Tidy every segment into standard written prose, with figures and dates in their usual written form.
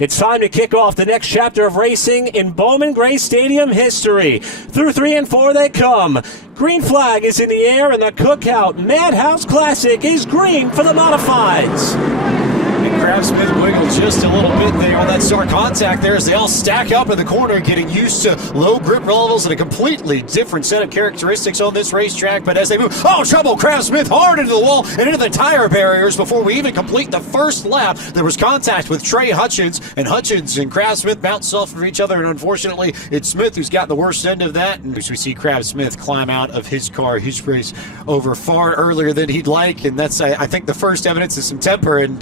It's time to kick off the next chapter of racing in Bowman Gray Stadium history. Through 3 and 4 they come. Green flag is in the air, and the Cookout Madhouse Classic is green for the modifieds. Crab Smith wiggled just a little bit there on that start contact there as they all stack up in the corner, getting used to low grip levels and a completely different set of characteristics on this racetrack. But as they move, trouble! Crab Smith hard into the wall and into the tire barriers before we even complete the first lap. There was contact with Trey Hutchins, and Hutchins and Crab Smith bounced off of each other, and unfortunately it's Smith who's got the worst end of that. And as we see Crab Smith climb out of his car, his race over far earlier than he'd like, and that's I think the first evidence of some temper. And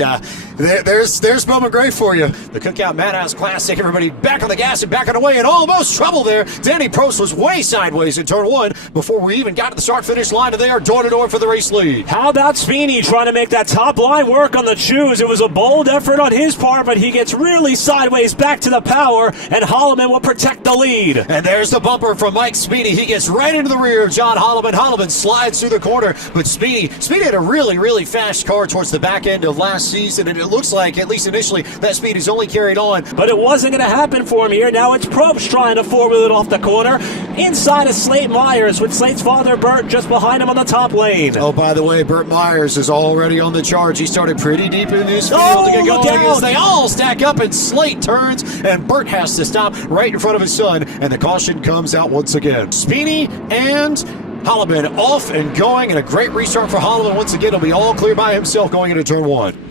There's Bowman Gray for you. The Cookout Madhouse Classic. Everybody back on the gas and backing away, and almost trouble there. Danny Probst was way sideways in turn 1 before we even got to the start-finish line, and they are door-to-door for the race lead. How about Sweeney trying to make that top line work on the choose? It was a bold effort on his part, but he gets really sideways back to the power, and Holloman will protect the lead. And there's the bumper from Mike Sweeney. He gets right into the rear of John Holloman. Holloman slides through the corner, but Sweeney had a really, really fast car towards the back end of last season, and it looks like, at least initially, that speed is only carried on. But it wasn't going to happen for him here. Now it's Probst trying to four-wheel it off the corner. Inside of Slate Myers with Slate's father, Bert, just behind him on the top lane. Oh, by the way, Bert Myers is already on the charge. He started pretty deep in this field to get going as they all stack up, and Slate turns, and Bert has to stop right in front of his son, and the caution comes out once again. Sweeney and Holloman off and going, and a great restart for Holloman. Once again, he'll be all clear by himself going into turn 1.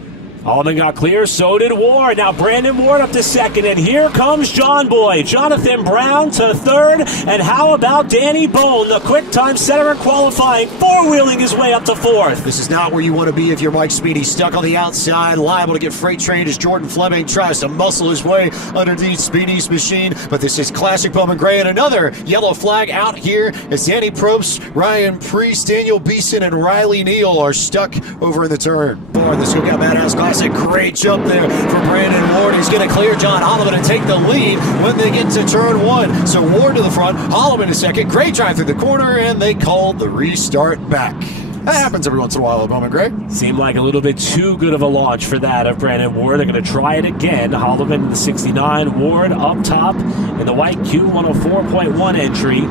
Holloman got clear, so did Ward. Now Brandon Ward up to second, and here comes John Boy. Jonathan Brown to third, and how about Danny Bone, the quick time setter in qualifying, four-wheeling his way up to fourth. This is not where you want to be if you're Mike Speedy, stuck on the outside, liable to get freight trained as Jordan Fleming tries to muscle his way underneath Speedy's machine. But this is classic Bowman Gray, and another yellow flag out here as Danny Probst, Ryan Priest, Daniel Beeson, and Riley Neal are stuck over in the turn. For the Cookout Madhouse Classic. A great jump there for Brandon Ward. He's going to clear John Holloman and take the lead when they get to turn 1. So Ward to the front, Holloman to second. Great drive through the corner, and they called the restart back. That happens every once in a while at Bowman Gray. Seemed like a little bit too good of a launch for that of Brandon Ward. They're going to try it again. Holloman in the 69, Ward up top in the white Q104.1 entry.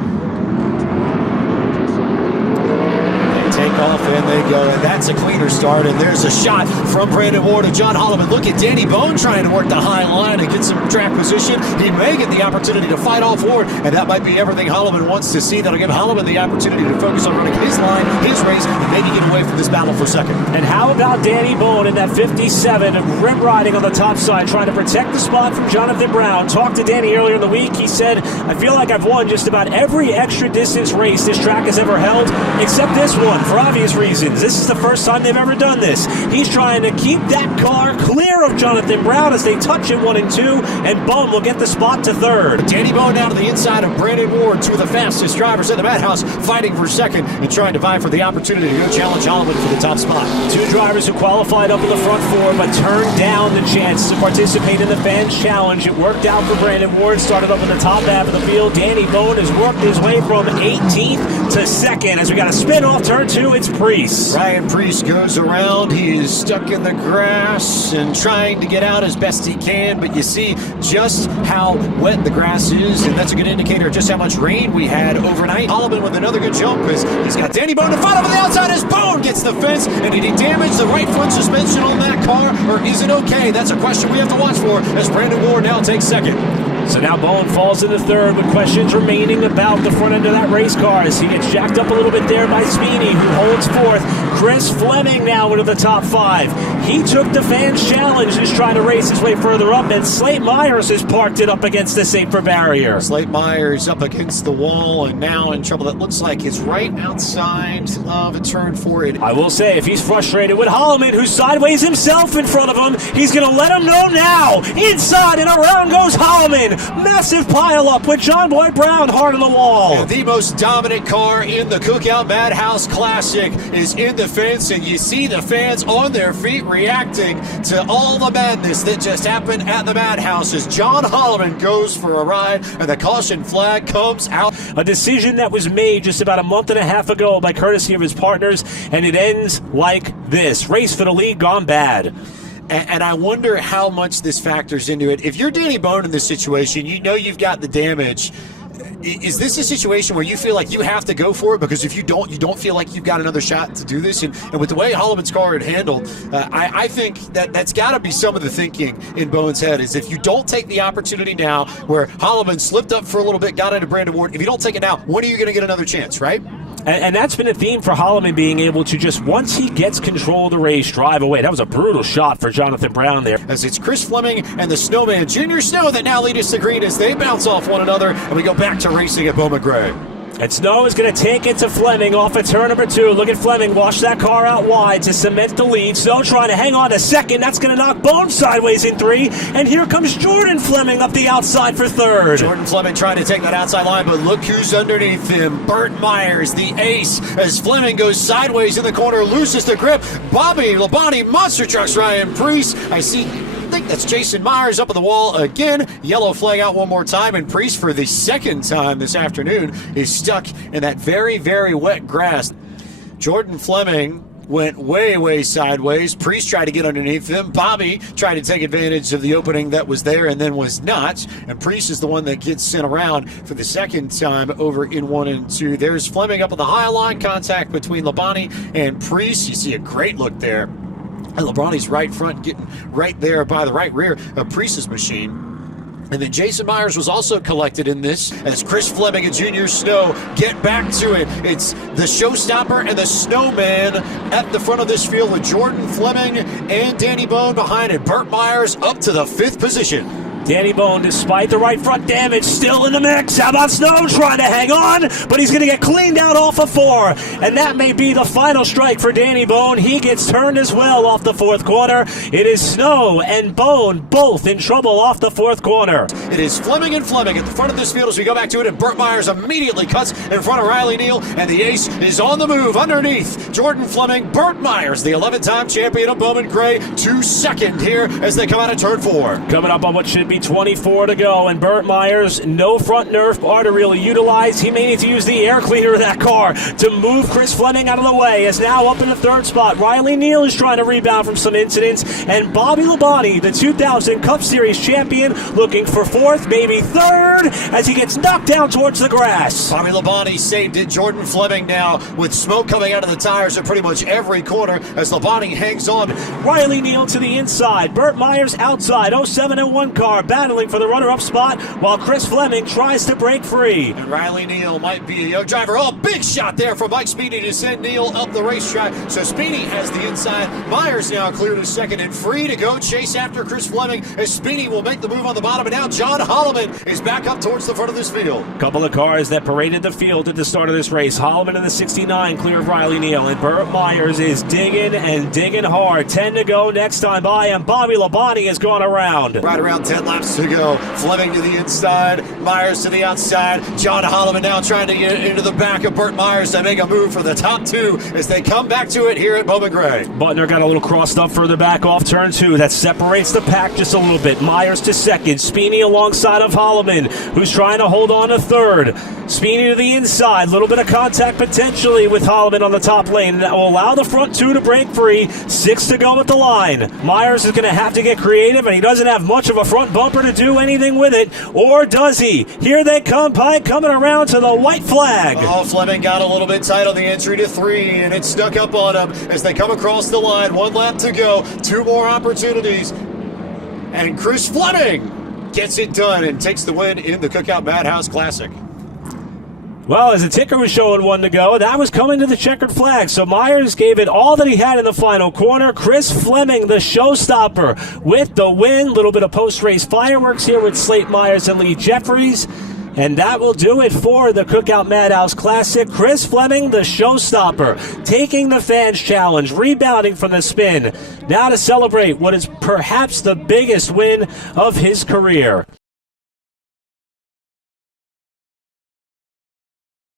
Take off and they go, and that's a cleaner start, and there's a shot from Brandon Ward to John Holloman. Look at Danny Bone trying to work the high line and get some track position. He may get the opportunity to fight off Ward, and that might be everything Holloman wants to see. That'll give Holloman the opportunity to focus on running his line, his race, and maybe get away from this battle for second. And how about Danny Bone in that 57 of rim riding on the top side, trying to protect the spot from Jonathan Brown. Talked to Danny earlier in the week. He said, I feel like I've won just about every extra distance race this track has ever held, except this one. For obvious reasons. This is the first time they've ever done this. He's trying to keep that car clear of Jonathan Brown as they touch it 1 and 2, and Bone will get the spot to third. Danny Bone down to the inside of Brandon Ward, two of the fastest drivers at the Madhouse, fighting for second and trying to vie for the opportunity to go challenge Holloman for the top spot. Two drivers who qualified up in the front 4 but turned down the chance to participate in the Fans Challenge. It worked out for Brandon Ward, started up in the top half of the field. Danny Bone has worked his way from 18th to second as we got a spin off turn 2. It's Priest. Ryan Priest goes around. He is stuck in the grass and trying to get out as best he can, but you see just how wet the grass is, and that's a good indicator of just how much rain we had overnight. Holloman with another good jump as he's got Danny Bone to fight over the outside as Bone gets the fence, and did he damage the right front suspension on that car, or is it okay? That's a question we have to watch for as Brandon Ward now takes second. So now Bone falls into third with questions remaining about the front end of that race car as he gets jacked up a little bit there by Sweeney, who holds fourth. Chris Fleming now into the top 5. He took the Fans Challenge and is trying to race his way further up, and Slate Myers has parked it up against the safer barrier. Slate Myers up against the wall and now in trouble. That looks like it's right outside of a turn 4. I will say, if he's frustrated with Holloman, who's sideways himself in front of him, he's going to let him know now. Inside and around goes Holloman. Massive pile-up with John Boy Brown hard on the wall. And the most dominant car in the Cookout Madhouse Classic is in the fence, and you see the fans on their feet reacting to all the madness that just happened at the Madhouse as John Holloman goes for a ride, and the caution flag comes out. A decision that was made just about a month and a half ago by courtesy of his partners, and it ends like this. Race for the lead gone bad. And I wonder how much this factors into it. If you're Danny Bone in this situation, you know you've got the damage. Is this a situation where you feel like you have to go for it? Because if you don't feel like you've got another shot to do this. And with the way Holloman's car had handled, I think that's got to be some of the thinking in Bone's head, is if you don't take the opportunity now, where Holloman slipped up for a little bit, got into Brandon Ward, if you don't take it now, when are you going to get another chance, right? And that's been a theme for Holloman, being able to just, once he gets control of the race, drive away. That was a brutal shot for Jonathan Brown there. As it's Chris Fleming and the Snowman, Junior Snow, that now lead us to green as they bounce off one another, and we go back to racing at Bowman Gray. And Snow is going to take it to Fleming off of turn number 2. Look at Fleming wash that car out wide to cement the lead. Snow trying to hang on to second. That's going to knock Bone sideways in 3. And here comes Jordan Fleming up the outside for 3rd. Jordan Fleming trying to take that outside line, but look who's underneath him. Burt Myers, the ace, as Fleming goes sideways in the corner, loses the grip. Bobby Labonte, Monster Trucks, Ryan Priest. I think that's Jason Myers up on the wall again. Yellow flag out one more time, and Priest, for the second time this afternoon, is stuck in that very, very wet grass. Jordan Fleming went way, way sideways. Priest tried to get underneath him. Bobby tried to take advantage of the opening that was there and then was not. And Priest is the one that gets sent around for the second time over in 1 and 2. There's Fleming up on the high line. Contact between Labonte and Priest. You see a great look there. And Labonte's right front getting right there by the right rear of Priest's machine. And then Jason Myers was also collected in this, as Chris Fleming and Junior Snow get back to it. It's the Showstopper and the Snowman at the front of this field, with Jordan Fleming and Danny Bone behind it. Burt Myers up to the 5th position. Danny Bone, despite the right front damage, still in the mix. How about Snow trying to hang on? But he's going to get cleaned out off of 4. And that may be the final strike for Danny Bone. He gets turned as well off the 4th corner. It is Snow and Bone both in trouble off the 4th corner. It is Fleming and Fleming at the front of this field as we go back to it. And Burt Myers immediately cuts in front of Riley Neal. And the ace is on the move underneath Jordan Fleming. Burt Myers, the 11th-time champion of Bowman Gray, to 2nd here as they come out of turn 4. Coming up on what should be 24 to go, and Burt Myers, no front nerf bar to really utilize. He may need to use the air cleaner of that car to move Chris Fleming out of the way. Is now up in the 3rd spot. Riley Neal is trying to rebound from some incidents, and Bobby Labonte, the 2000 Cup Series champion, looking for 4th, maybe 3rd, as he gets knocked down towards the grass. Bobby Labonte saved it. Jordan Fleming now with smoke coming out of the tires at pretty much every corner as Labonte hangs on. Riley Neal to the inside. Burt Myers outside. 07-1 car battling for the runner-up spot while Chris Fleming tries to break free. And Riley Neal might be a young driver. Oh, big shot there from Mike Speedy to send Neal up the racetrack. So Speedy has the inside. Myers now cleared to 2nd and free to go chase after Chris Fleming as Speedy will make the move on the bottom. And now John Holloman is back up towards the front of this field. Couple of cars that paraded the field at the start of this race. Holloman in the 69 clear of Riley Neal, and Burt Myers is digging and digging hard. 10 to go next time by, and Bobby Labonte has gone around. Right around 10 laps to go. Fleming to the inside, Myers to the outside. John Holloman now trying to get into the back of Burt Myers to make a move for the top 2 as they come back to it here at Bowman Gray. Butner got a little crossed up further back off turn 2. That separates the pack just a little bit. Myers to 2nd. Speedy alongside of Holloman, who's trying to hold on to 3rd. Speedy to the inside. A little bit of contact potentially with Holloman on the top lane. That will allow the front 2 to break free. 6 to go at the line. Myers is going to have to get creative, and he doesn't have much of a front bumper to do anything with it. Or does he? Here they come, Pike, coming around to the white flag. Oh, Fleming got a little bit tight on the entry to 3, and it snuck up on him as they come across the line. 1 lap to go. 2 more opportunities. And Chris Fleming gets it done and takes the win in the Cookout Madhouse Classic. Well, as the ticker was showing 1 to go, that was coming to the checkered flag. So Myers gave it all that he had in the final corner. Chris Fleming, the showstopper, with the win. Little bit of post-race fireworks here with Slate Myers and Lee Jeffries. And that will do it for the Cookout Madhouse Classic. Chris Fleming, the showstopper, taking the fans' challenge, rebounding from the spin. Now to celebrate what is perhaps the biggest win of his career.